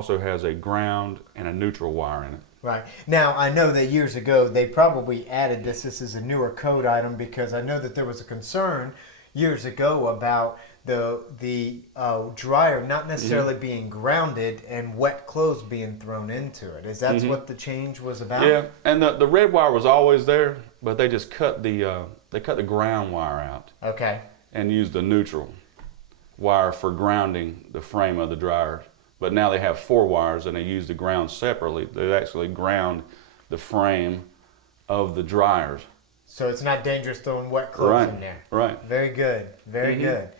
also has a ground and a neutral wire in it. Right. Now, I know that years ago they probably added this. This is a newer code item because I know that there was a concern years ago about the dryer not necessarily being grounded and wet clothes being thrown into it. Is that what the change was about? Yeah, and the red wire was always there, but they just cut the ground wire out Okay. and used the neutral wire for grounding the frame of the dryer. But now they have 4 wires and they use the ground separately. They actually ground the frame of the dryers. So it's not dangerous throwing wet clothes in there. Right. Very good. Very good.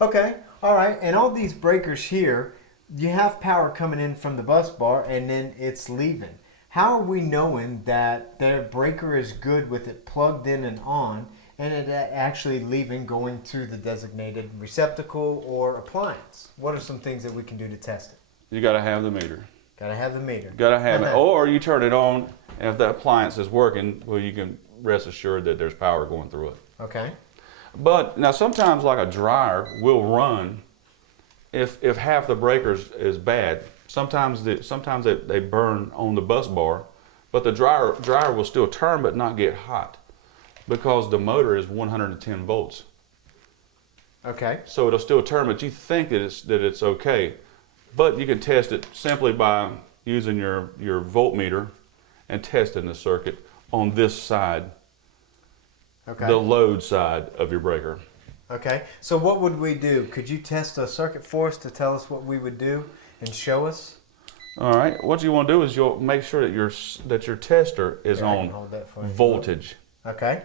Okay. All right. And all these breakers here, you have power coming in from the bus bar and then it's leaving. How are we knowing that their breaker is good with it plugged in and on and it actually leaving going to the designated receptacle or appliance? What are some things that we can do to test it? You got to have the meter. Got to have the meter. Got to have it. Or you turn it on, and if the appliance is working, well, you can rest assured that there's power going through it. Okay. But now sometimes like a dryer will run if half the breakers is bad. Sometimes they burn on the bus bar, but the dryer will still turn but not get hot because the motor is 110 volts. Okay. So it'll still turn, but you think that it's okay. But you can test it simply by using your voltmeter and testing the circuit on this side, Okay. the load side of your breaker. Okay. So what would we do? Could you test a circuit for us to tell us what we would do and show us? All right. What you want to do is you'll make sure that your tester is Here, I can on hold that for you. voltage, Okay.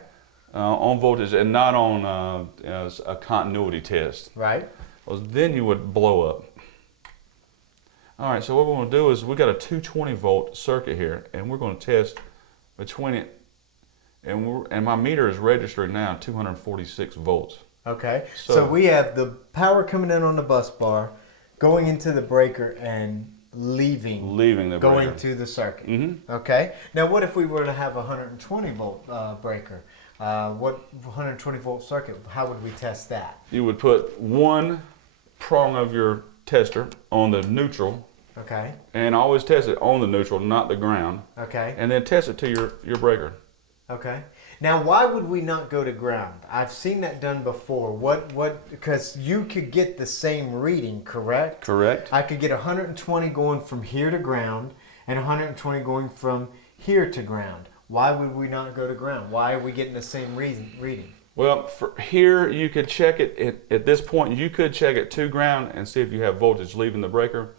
on voltage, and not on a continuity test. Right. Well, then you would blow up. All right. So what we're going to do is we got a 220 volt circuit here, and we're going to test between it, and my meter is registering now 246 volts. Okay. So- So we have the power coming in on the bus bar, going into the breaker and leaving The going breaker. to the circuit. Mm-hmm. Okay. Now, what if we were to have a 120 volt breaker? What 120 volt circuit? How would we test that? You would put one prong of your tester on the neutral, Okay. and always test it on the neutral, not the ground, Okay. and then test it to your breaker. Okay. Now, why would we not go to ground? I've seen that done before. Because you could get the same reading, correct? Correct. I could get 120 going from here to ground and 120 going from here to ground. Why would we not go to ground? Why are we getting the same reading? Well, for here you could check it at this point. You could check it to ground and see if you have voltage leaving the breaker.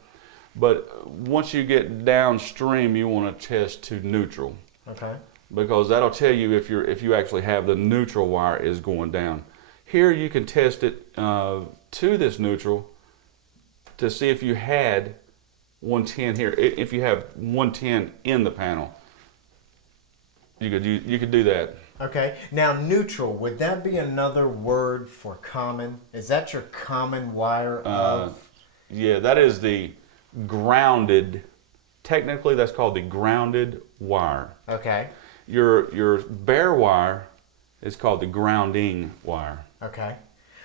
But once you get downstream, you want to test to neutral, Okay. because that'll tell you if you actually have the neutral wire is going down. Here you can test it to this neutral to see if you had 110 here. If you have 110 in the panel, you could do that. Okay. Now, neutral, would that be another word for common? Is that your common wire of... Yeah, that is the grounded. Technically, that's called the grounded wire. Okay. Your bare wire is called the grounding wire. Okay.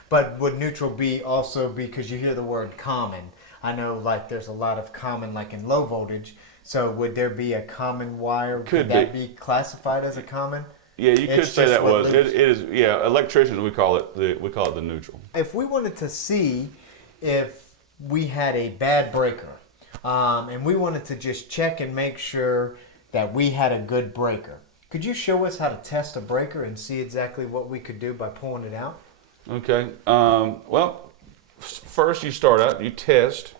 But would neutral be also, because you hear the word common, I know like there's a lot of common like in low voltage, so would there be a common wire? Could that be classified as a common? Yeah, you could It's say just that what was. loops. It is. Yeah, electricians we call it the neutral. If we wanted to see if we had a bad breaker, and we wanted to just check and make sure that we had a good breaker, could you show us how to test a breaker and see exactly what we could do by pulling it out? Okay. Well, first you start out. You test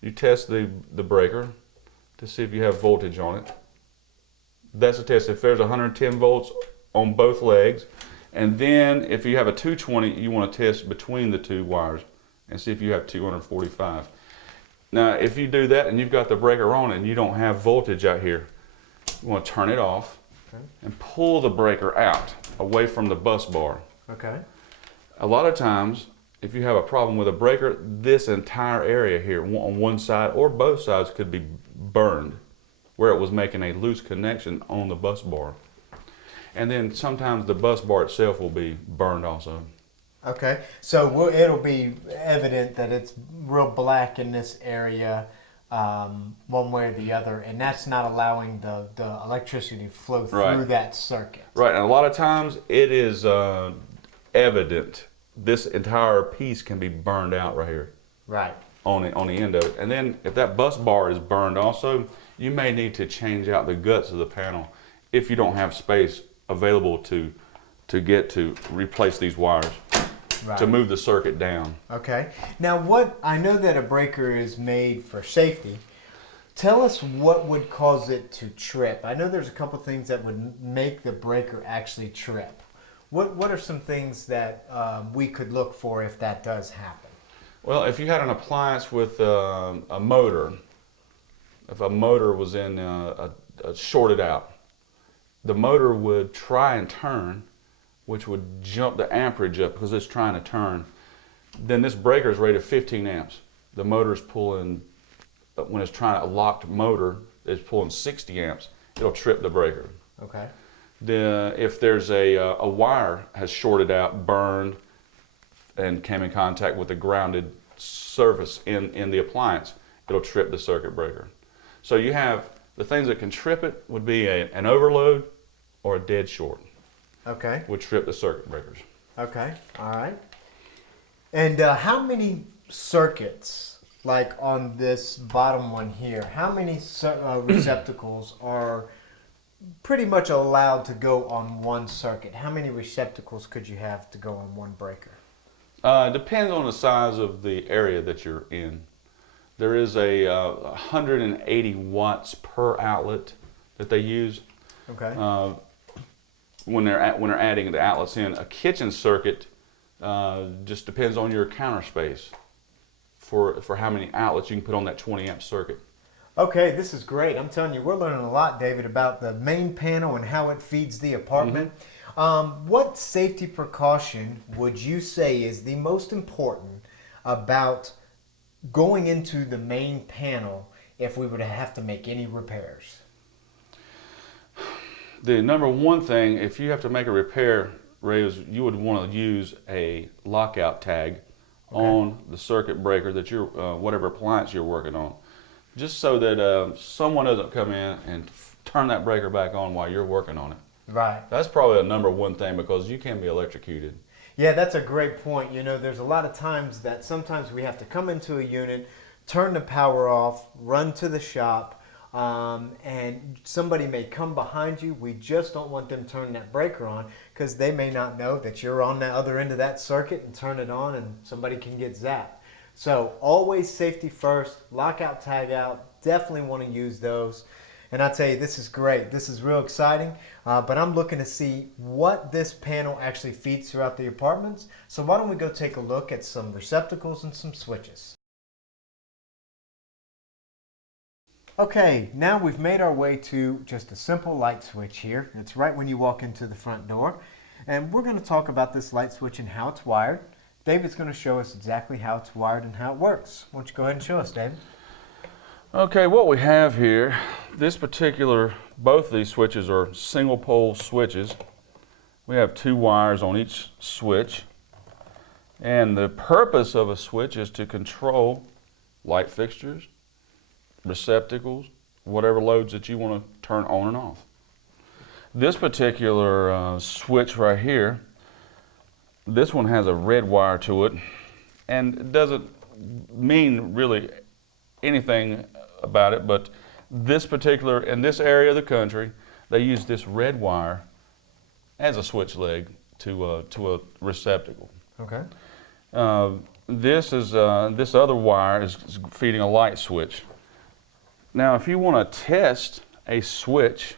the breaker to see if you have voltage on it. That's a test. If there's 110 volts on both legs, and then if you have a 220, you want to test between the two wires and see if you have 245. Now, if you do that and you've got the breaker on and you don't have voltage out here, you want to turn it off and pull the breaker out away from the bus bar. Okay. A lot of times, if you have a problem with a breaker, this entire area here on one side or both sides could be burned, where it was making a loose connection on the bus bar. And then sometimes the bus bar itself will be burned also. Okay, so it'll be evident that it's real black in this area one way or the other, and that's not allowing the electricity to flow through Right. that circuit. Right, and a lot of times it is evident. This entire piece can be burned out right here Right. on the end of it. And then if that bus bar is burned also, you may need to change out the guts of the panel if you don't have space available to get to replace these wires, Right. to move the circuit down. Okay. Now, what I know that a breaker is made for safety. Tell us what would cause it to trip. I know there's a couple things that would make the breaker actually trip. What are some things that we could look for if that does happen? Well, if you had an appliance with a motor, if a motor was in shorted out, the motor would try and turn, which would jump the amperage up because it's trying to turn. Then this breaker is rated 15 amps. The motor is pulling, when it's trying a locked motor, it's pulling 60 amps. It'll trip the breaker. Okay. If there's a wire has shorted out, burned, and came in contact with the grounded surface in the appliance, it'll trip the circuit breaker. So you have the things that can trip it would be an overload or a dead short Okay. would trip the circuit breakers. Okay. All right. And how many circuits, like on this bottom one here, how many receptacles are pretty much allowed to go on one circuit? How many receptacles could you have to go on one breaker? Depends on the size of the area that you're in. There is a 180 watts per outlet that they use Okay. when they're adding the outlets in. A kitchen circuit just depends on your counter space for how many outlets you can put on that 20 amp circuit. Okay, this is great. I'm telling you, we're learning a lot, David, about the main panel and how it feeds the apartment. What safety precaution would you say is the most important about going into the main panel if we were to have to make any repairs? The number one thing, if you have to make a repair, Ray, is you would want to use a lockout tag on the circuit breaker that you're, whatever appliance you're working on, just so that someone doesn't come in and turn that breaker back on while you're working on it. Right. That's probably a number one thing because you can be electrocuted. Yeah, that's a great point. You know, there's a lot of times that sometimes we have to come into a unit, turn the power off, run to the shop, and somebody may come behind you. We just don't want them turning that breaker on because they may not know that you're on the other end of that circuit and turn it on and somebody can get zapped. So always safety first, lockout, tag out, definitely want to use those. And I tell you, this is great. This is real exciting, but I'm looking to see what this panel actually feeds throughout the apartments. So why don't we go take a look at some receptacles and some switches. Okay, now we've made our way to just a simple light switch here. It's right when you walk into the front door. And we're going to talk about this light switch and how it's wired. David's going to show us exactly how it's wired and how it works. Why don't you go ahead and show us, David? Okay, what we have here, both of these switches are single pole switches. We have 2 wires on each switch. And the purpose of a switch is to control light fixtures, receptacles, whatever loads that you want to turn on and off. This particular switch right here, this one has a red wire to it, and it doesn't mean really anything about it, but in this area of the country, they use this red wire as a switch leg to a receptacle. Okay. This other wire is feeding a light switch. Now, if you want to test a switch,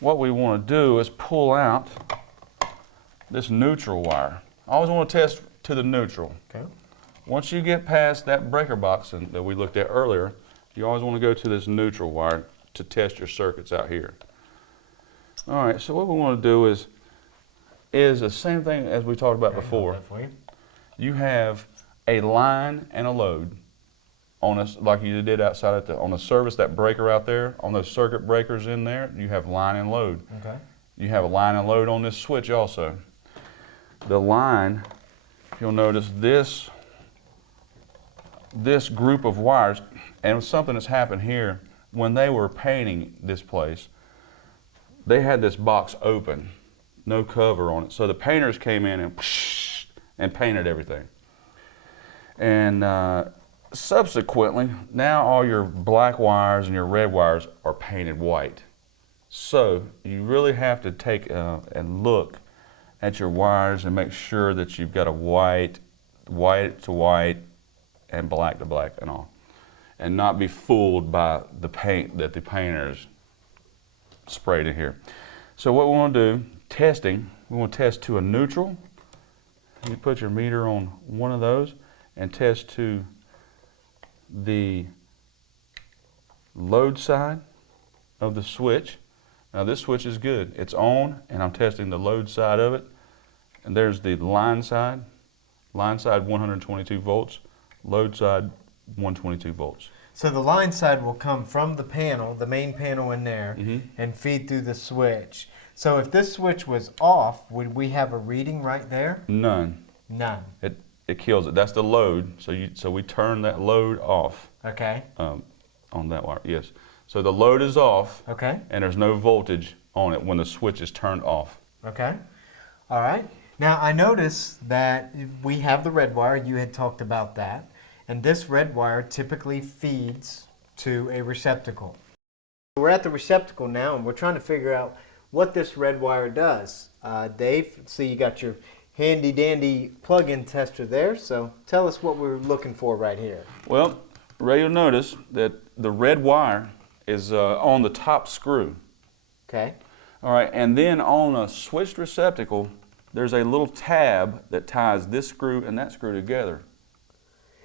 what we want to do is pull out this neutral wire. I always want to test to the neutral. Okay. Once you get past that breaker box that we looked at earlier, you always want to go to this neutral wire to test your circuits out here. All right, so what we want to do is the same thing as we talked about before. You have a line and a load on us, like you did outside on the service, that breaker out there, on those circuit breakers in there, you have line and load. Okay. You have a line and load on this switch also. The line, if you'll notice this group of wires And something that's happened here, when they were painting this place, they had this box open, no cover on it. So the painters came in and painted everything. And subsequently, now all your black wires and your red wires are painted white. So you really have to take and look at your wires and make sure that you've got a white to white, and black to black and all. And not be fooled by the paint that the painters sprayed in here. So what we want to do, testing, we want to test to a neutral. You put your meter on one of those and test to the load side of the switch. Now this switch is good. It's on, and I'm testing the load side of it. And there's the line side. Line side 122 volts, load side 122 volts. So the line side will come from the panel, the main panel in there, and feed through the switch. So if this switch was off, would we have a reading right there? None. None. It kills it. That's the load. So we turn that load off. Okay. On that wire, yes. So the load is off. Okay. And there's no voltage on it when the switch is turned off. Okay. All right. Now I noticed that we have the red wire. You had talked about that. And this red wire typically feeds to a receptacle. We're at the receptacle now, and we're trying to figure out what this red wire does. Dave, so you got your handy dandy plug-in tester there. So tell us what we're looking for right here. Well, Ray, you'll notice that the red wire is on the top screw. Okay. All right, and then on a switched receptacle, there's a little tab that ties this screw and that screw together.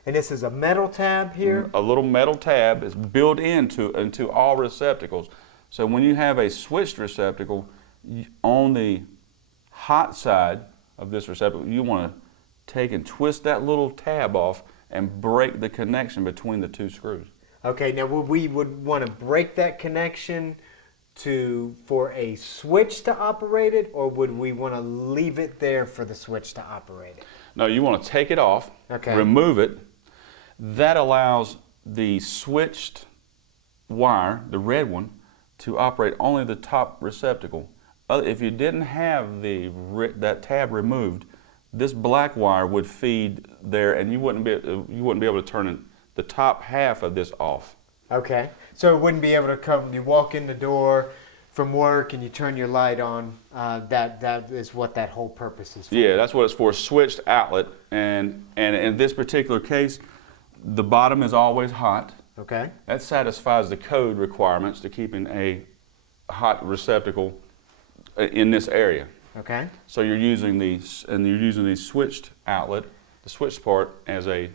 And this is a metal tab here? A little metal tab is built into all receptacles. So when you have a switched receptacle, on the hot side of this receptacle, you want to take and twist that little tab off and break the connection between the two screws. Okay, now we would want to break that connection for a switch to operate it, or would we want to leave it there for the switch to operate it? No, you want to take it off, remove it. That allows the switched wire, the red one, to operate only the top receptacle. If you didn't have that tab removed, this black wire would feed there, and you wouldn't be able to turn the top half of this off. Okay, so it wouldn't be able to come. You walk in the door from work and you turn your light on. That is what that whole purpose is for. Yeah, that's what it's for. Switched outlet, and in this particular case, the bottom is always hot. Okay. That satisfies the code requirements to keeping a hot receptacle in this area. Okay. So you're using the switched outlet, the switched part, as a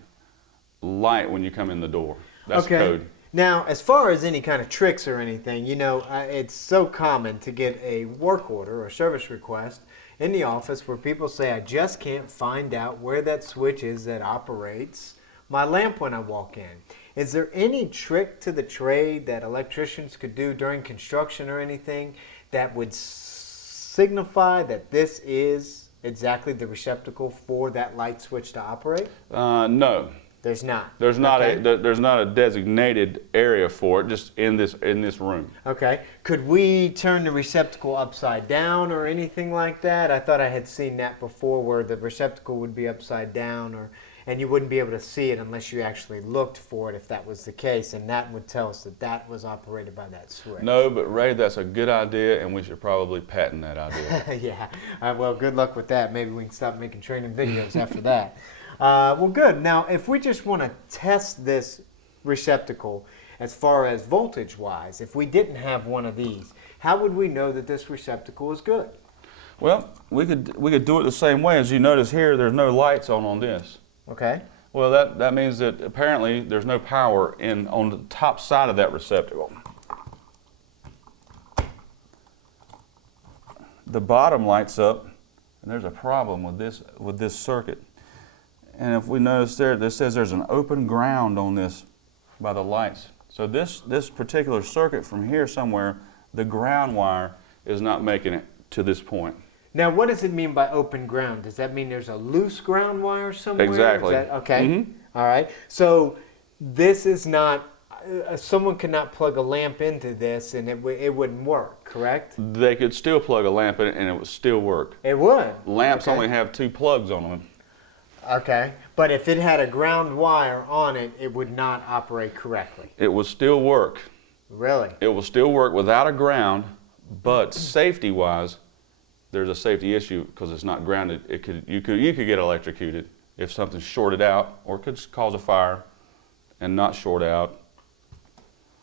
light when you come in the door. That's okay. code. Now, as far as any kind of tricks or anything, you know, it's so common to get a work order or service request in the office where people say, I just can't find out where that switch is that operates my lamp when I walk in. Is there any trick to the trade that electricians could do during construction or anything that would signify that this is exactly the receptacle for that light switch to operate? No. There's not. There's not a designated area for it, just in this room. Okay. Could we turn the receptacle upside down or anything like that? I thought I had seen that before, where the receptacle would be upside down, and you wouldn't be able to see it unless you actually looked for it, if that was the case, and that would tell us that that was operated by that switch. No, but Ray, that's a good idea, and we should probably patent that idea. Yeah. Well, good luck with that. Maybe we can stop making training videos after that. Well, good. Now, if we just want to test this receptacle as far as voltage-wise, if we didn't have one of these, how would we know that this receptacle is good? Well, we could do it the same way. As you notice here, there's no lights on this. Okay. Well, that means that apparently there's no power on the top side of that receptacle. The bottom lights up, and there's a problem with this circuit. And if we notice there, this says there's an open ground on this by the lights. So this particular circuit from here somewhere, the ground wire is not making it to this point. Now, what does it mean by open ground? Does that mean there's a loose ground wire somewhere? Exactly. Okay. Mm-hmm. All right. So this is not someone could not plug a lamp into this and it wouldn't work, correct? They could still plug a lamp in it and it would still work. It would. Lamps Okay. only have 2 plugs on them. Okay, but if it had a ground wire on it, it would not operate correctly. It would still work. Really? It will still work without a ground, but safety-wise, there's a safety issue because it's not grounded. You could get electrocuted if something's shorted out, or it could cause a fire and not short out.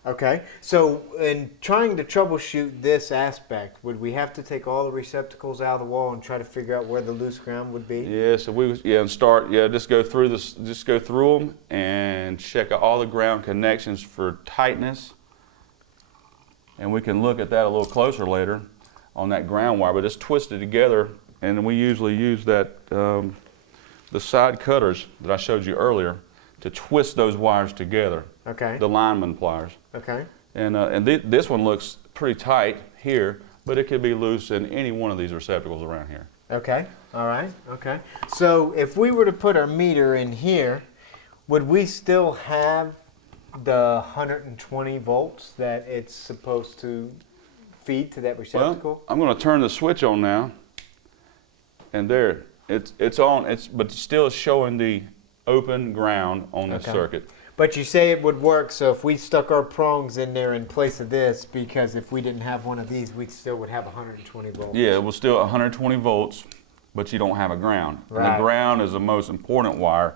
Okay, so in trying to troubleshoot this aspect, would we have to take all the receptacles out of the wall and try to figure out where the loose ground would be? Yeah, so just go through this, just go through them and check out all the ground connections for tightness. And we can look at that a little closer later on that ground wire, but it's twisted together, and we usually use that, the side cutters that I showed you earlier to twist those wires together, Okay. the lineman pliers. Okay. And this one looks pretty tight here, but it could be loose in any one of these receptacles around here. Okay. All right. Okay. So if we were to put our meter in here, would we still have the 120 volts that it's supposed to feed to that receptacle? Well, I'm going to turn the switch on now, and there, it's on. But it's still showing the open ground on this Okay. circuit. But you say it would work, so if we stuck our prongs in there in place of this, because if we didn't have one of these, we still would have 120 volts. Yeah, it was still 120 volts, but you don't have a ground. And Right. the ground is the most important wire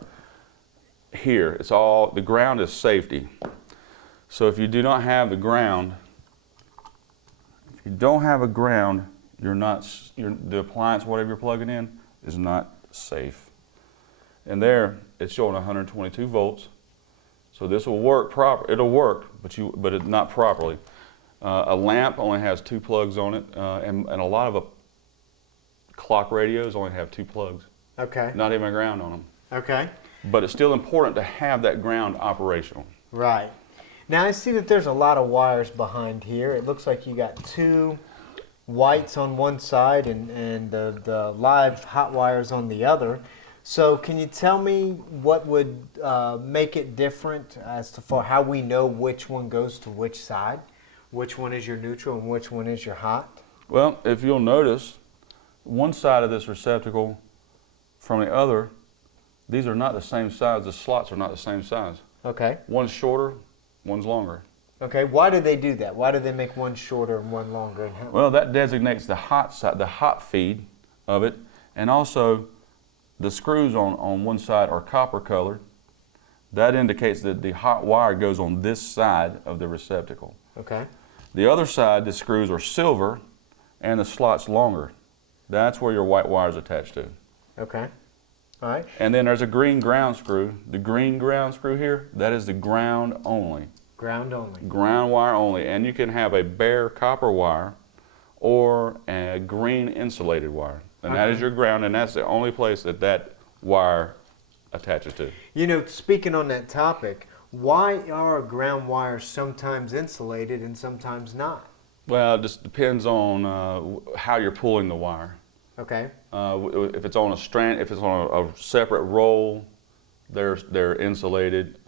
here. The ground is safety. So if you do not have the ground, if you don't have a ground, the appliance, whatever you're plugging in, is not safe. And there, it's showing 122 volts. So this will work proper. It'll work, but it's not properly. A lamp only has 2 plugs on it, and a lot of clock radios only have 2 plugs. Okay. Not even a ground on them. Okay. But it's still important to have that ground operational. Right. Now I see that there's a lot of wires behind here. It looks like you got 2 whites on one side and the live hot wires on the other. So can you tell me what would make it different as to for how we know which one goes to which side? Which one is your neutral and which one is your hot? Well, if you'll notice, one side of this receptacle from the other, these are not the same size. The slots are not the same size. Okay. One's shorter, one's longer. Okay. Why do they do that? Why do they make one shorter and one longer? And how? Well, that designates the hot side, the hot feed of it, and also the screws on one side are copper colored. That indicates that the hot wire goes on this side of the receptacle. Okay. The other side, the screws are silver and the slot's longer. That's where your white wire is attached to. Okay. All right. And then there's a green ground screw. The green ground screw here, that is the ground only. Ground only. Ground wire only. And you can have a bare copper wire or a green insulated wire. And that is your ground, and that's the only place that wire attaches to. You know, speaking on that topic, why are ground wires sometimes insulated and sometimes not? Well, it just depends on how you're pulling the wire. Okay. If it's on a strand, if it's on a separate roll, they're insulated.